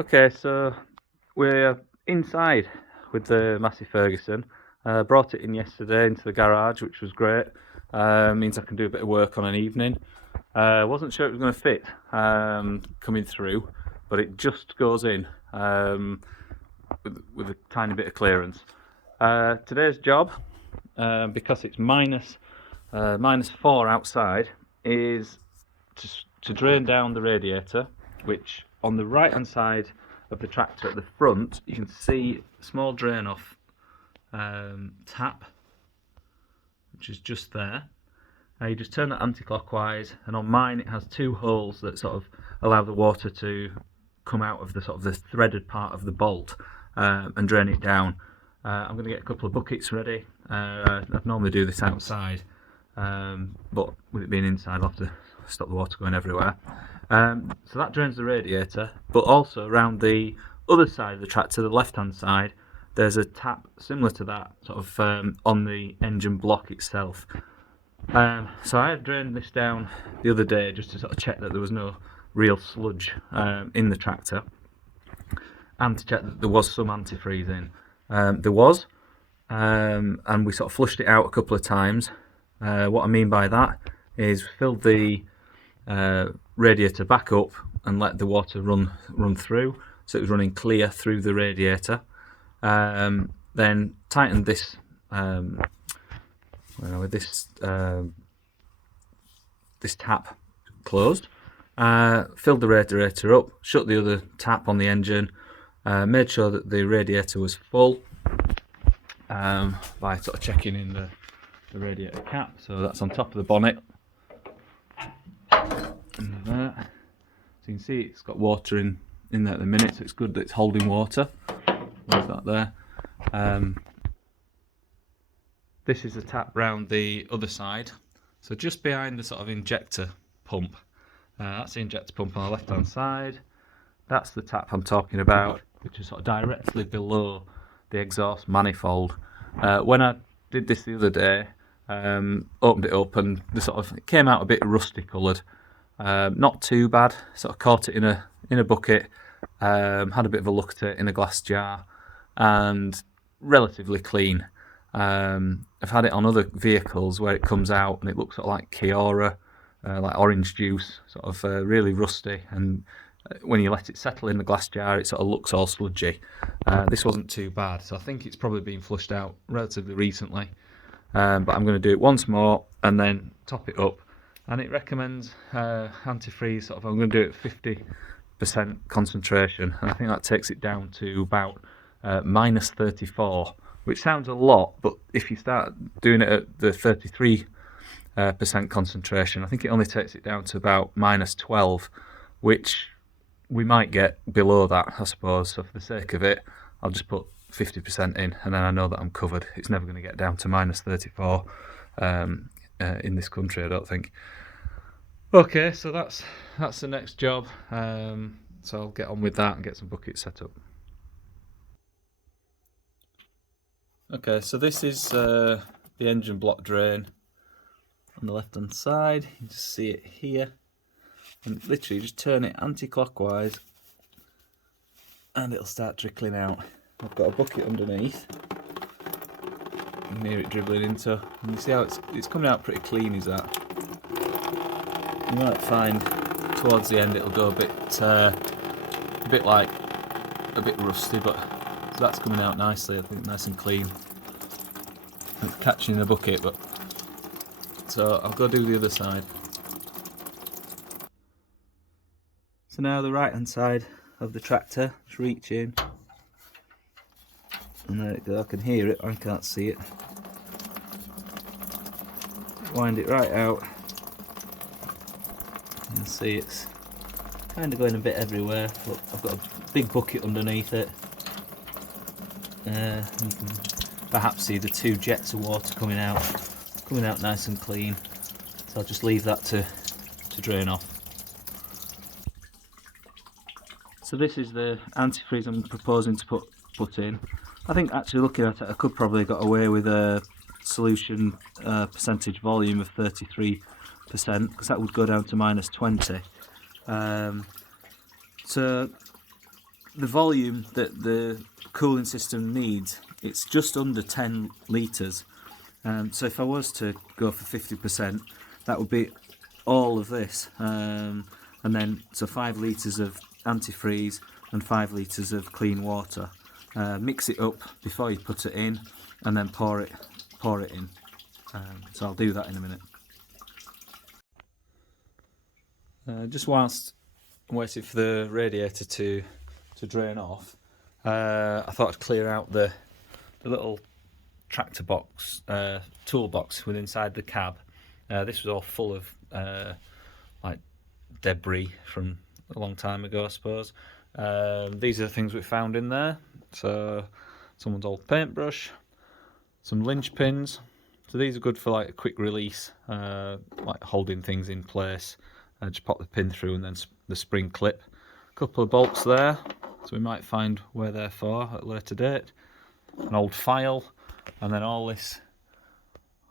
Okay, so we're inside with the Massey Ferguson. Brought it in yesterday into the garage, which was great. Means I can do a bit of work on an evening. Wasn't sure it was going to fit coming through, but it just goes in with a tiny bit of clearance. Today's job, because it's minus 4 outside, is to drain down the radiator, which on the right hand side of the tractor at the front you can see a small drain off tap, which is just there. You just turn that anti-clockwise, and on mine it has two holes that sort of allow the water to come out of the sort of the threaded part of the bolt and drain it down. I'm going to get a couple of buckets ready. I'd normally do this outside, but with it being inside I'll have to stop the water going everywhere. So that drains the radiator, but also around the other side of the tractor, the left hand side, there's a tap similar to that, sort of on the engine block itself. So I had drained this down the other day just to sort of check that there was no real sludge in the tractor, and to check that there was some antifreeze in. There was, and we sort of flushed it out a couple of times. What I mean by that is filled the radiator back up and let the water run through, so it was running clear through the radiator. Then tightened this this tap closed, filled the radiator up, shut the other tap on the engine, made sure that the radiator was full by sort of checking in the radiator cap. So that's on top of the bonnet. And there. So you can see it's got water in there at the minute, so it's good that it's holding water. Leave that there. This is the tap round the other side, so just behind the sort of injector pump. That's the injector pump on the left hand side. That's the tap I'm talking about, which is sort of directly below the exhaust manifold. When I did this the other day, opened it up, and it came out a bit rusty coloured. Not too bad. Sort of caught it in a bucket, had a bit of a look at it in a glass jar, and relatively clean. I've had it on other vehicles where it comes out and it looks sort of like Kiora, like orange juice, sort of really rusty, and when you let it settle in the glass jar it sort of looks all sludgy. This wasn't too bad, so I think it's probably been flushed out relatively recently. But I'm going to do it once more and then top it up, and it recommends antifreeze sort of, I'm going to do it 50% concentration, and I think that takes it down to about minus 34, which sounds a lot, but if you start doing it at the 33% concentration, I think it only takes it down to about minus 12, which we might get below that, I suppose. So for the sake of it, I'll just put 50% in, and then I know that I'm covered. It's never going to get down to minus 34 in this country, I don't think. Okay, so that's the next job. So I'll get on with that and get some buckets set up. Okay, so this is the engine block drain on the left hand side. You can just see it here, and literally just turn it anti-clockwise and it'll start trickling out. I've got a bucket underneath, you can hear it dribbling into, and you see how it's coming out pretty clean, is that? You might find towards the end it'll go a bit rusty, but so that's coming out nicely, I think, nice and clean. It's catching in the bucket, but so I'll go do the other side. So now the right hand side of the tractor, just reach in, and there it goes. I can hear it, I can't see it. Wind it right out. You can see it's kind of going a bit everywhere, but I've got a big bucket underneath it. You can perhaps see the two jets of water coming out nice and clean. So I'll just leave that to drain off. So this is the antifreeze I'm proposing to put in. I think actually looking at it, I could probably got away with a solution percentage volume of 33%, because that would go down to minus 20. So the volume that the cooling system needs, it's just under 10 litres. So if I was to go for 50%, that would be all of this, and then so 5 litres of antifreeze and 5 litres of clean water. Mix it up before you put it in, and then pour it in. So I'll do that in a minute. Just whilst I'm waiting for the radiator to drain off, I thought I'd clear out the little tractor box, toolbox within inside the cab. This was all full of like debris from a long time ago, I suppose. These are the things we found in there. So someone's old paintbrush, some linch pins. So these are good for like a quick release, like holding things in place. Just pop the pin through and then the spring clip. A couple of bolts there, so we might find where they're for at a later date. An old file, and then all this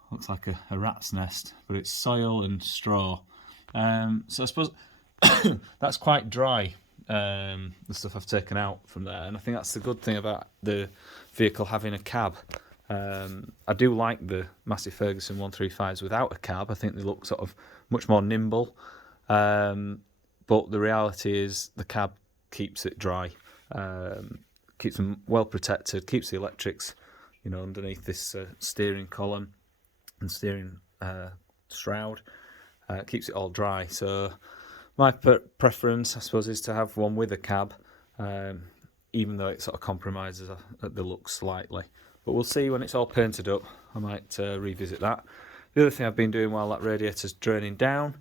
looks like a rat's nest, but it's soil and straw. So I suppose that's quite dry, the stuff I've taken out from there, and I think that's the good thing about the vehicle having a cab. I do like the Massey Ferguson 135s without a cab. I think they look sort of much more nimble, but the reality is the cab keeps it dry, keeps them well protected, keeps the electrics, you know, underneath this steering column and steering shroud, keeps it all dry. So my preference, I suppose, is to have one with a cab, even though it sort of compromises the look slightly. But we'll see when it's all painted up. I might revisit that. The other thing I've been doing while that radiator's draining down,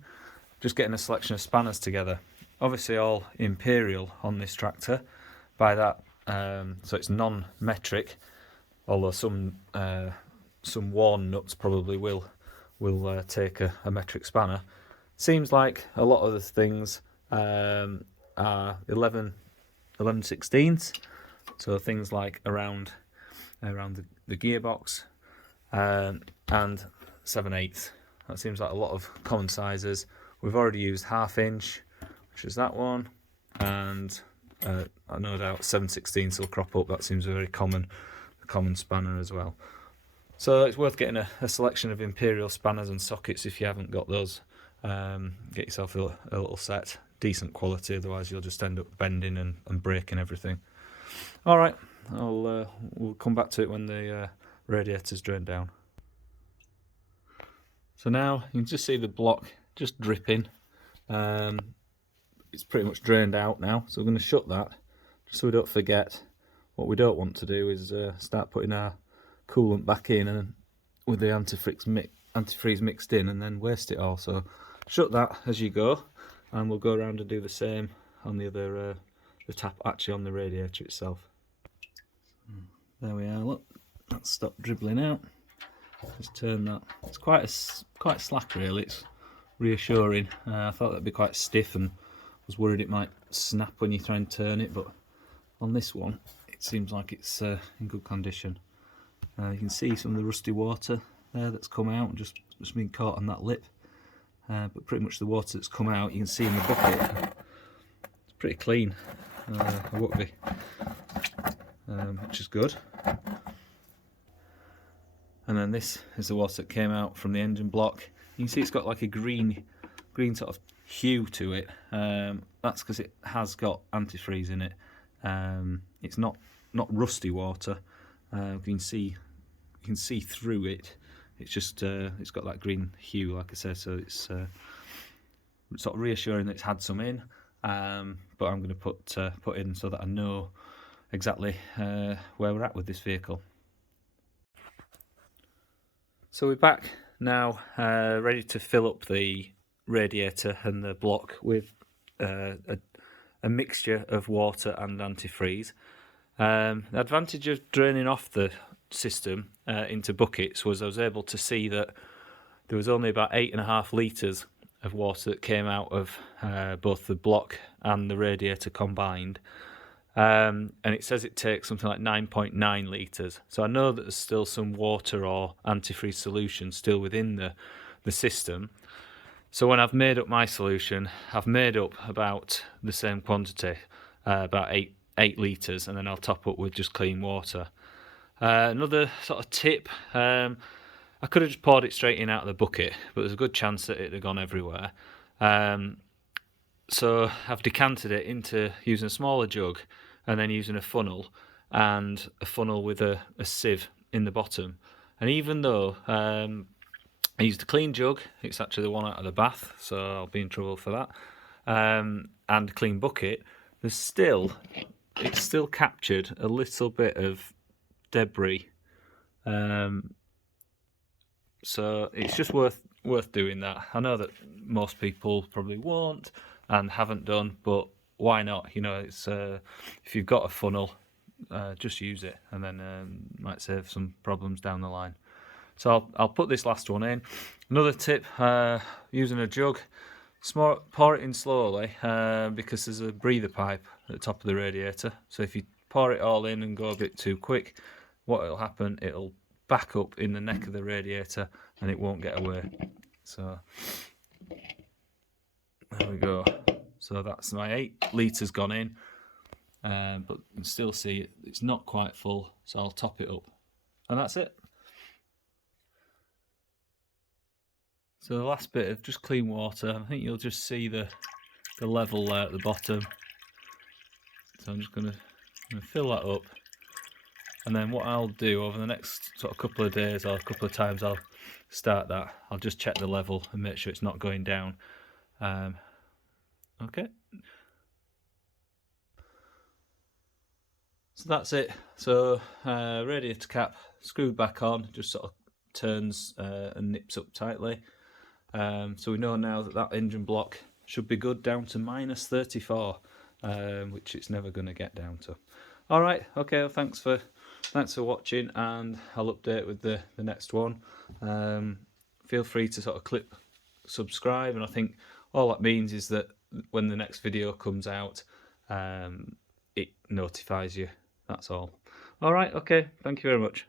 just getting a selection of spanners together. Obviously all Imperial on this tractor. By that, so it's non-metric, although some worn nuts probably will take a metric spanner. Seems like a lot of the things are 11/16, so things like around the gearbox, and 7/8. That seems like a lot of common sizes. We've already used 1/2 inch, which is that one, and I no doubt 7/16 will crop up. That seems a very common spanner as well. So it's worth getting a selection of Imperial spanners and sockets if you haven't got those. Get yourself a little set, decent quality, otherwise you'll just end up bending and breaking everything. Alright, we'll come back to it when the radiator's drained down. So now you can just see the block just dripping. It's pretty much drained out now, so we're going to shut that just so we don't forget. What we don't want to do is start putting our coolant back in and with the antifreeze mixed in and then waste it all. So shut that as you go, and we'll go around and do the same on the other the tap, actually on the radiator itself. There we are, look, that's stopped dribbling out. Just turn that. It's quite slack really. It's reassuring. I thought that'd be quite stiff and was worried it might snap when you try and turn it, but on this one it seems like it's in good condition. You can see some of the rusty water there that's come out, just been caught on that lip, but pretty much the water that's come out you can see in the bucket. It's pretty clean, would be, which is good. And then this is the water that came out from the engine block. You can see it's got like a green sort of hue to it. That's because it has got antifreeze in it. It's not rusty water. You can see through it. It's just it's got that green hue, like I said. So it's sort of reassuring that it's had some in. But I'm going to put in so that I know exactly where we're at with this vehicle. So we're back now, ready to fill up the radiator and the block with a mixture of water and antifreeze. The advantage of draining off the system into buckets was I was able to see that there was only about 8.5 litres of water that came out of both the block and the radiator combined. And it says it takes something like 9.9 litres. So I know that there's still some water or antifreeze solution still within the system. So when I've made up my solution, I've made up about the same quantity, about 8 litres, and then I'll top up with just clean water. Another sort of tip, I could have just poured it straight in out of the bucket, but there's a good chance that it had gone everywhere. So I've decanted it into using a smaller jug, and then using a funnel, and a funnel with a sieve in the bottom. And even though I used a clean jug, it's actually the one out of the bath, so I'll be in trouble for that, and a clean bucket, it's still captured a little bit of debris, so it's just worth doing that. I know that most people probably won't and haven't done, but why not? You know, it's if you've got a funnel, just use it, and then might save some problems down the line. So I'll put this last one in. Another tip, using a jug, pour it in slowly, because there's a breather pipe at the top of the radiator. So if you pour it all in and go a bit too quick, what will happen, it'll back up in the neck of the radiator and it won't get away. So there we go. So that's my 8 litres gone in, but you can still see it's not quite full, so I'll top it up, and that's it. So the last bit of just clean water, I think you'll just see the level there at the bottom. So I'm just going to fill that up, and then what I'll do over the next sort of couple of days, or a couple of times I'll start that, I'll just check the level and make sure it's not going down. Okay. So that's it. So radiator cap screwed back on, just sort of turns and nips up tightly. So we know now that engine block should be good down to -34, which it's never going to get down to. All right, okay. Well, thanks for watching, and I'll update with the next one. Feel free to sort of click subscribe, and I think all that means is that when the next video comes out, it notifies you. That's all. All right, okay. Thank you very much.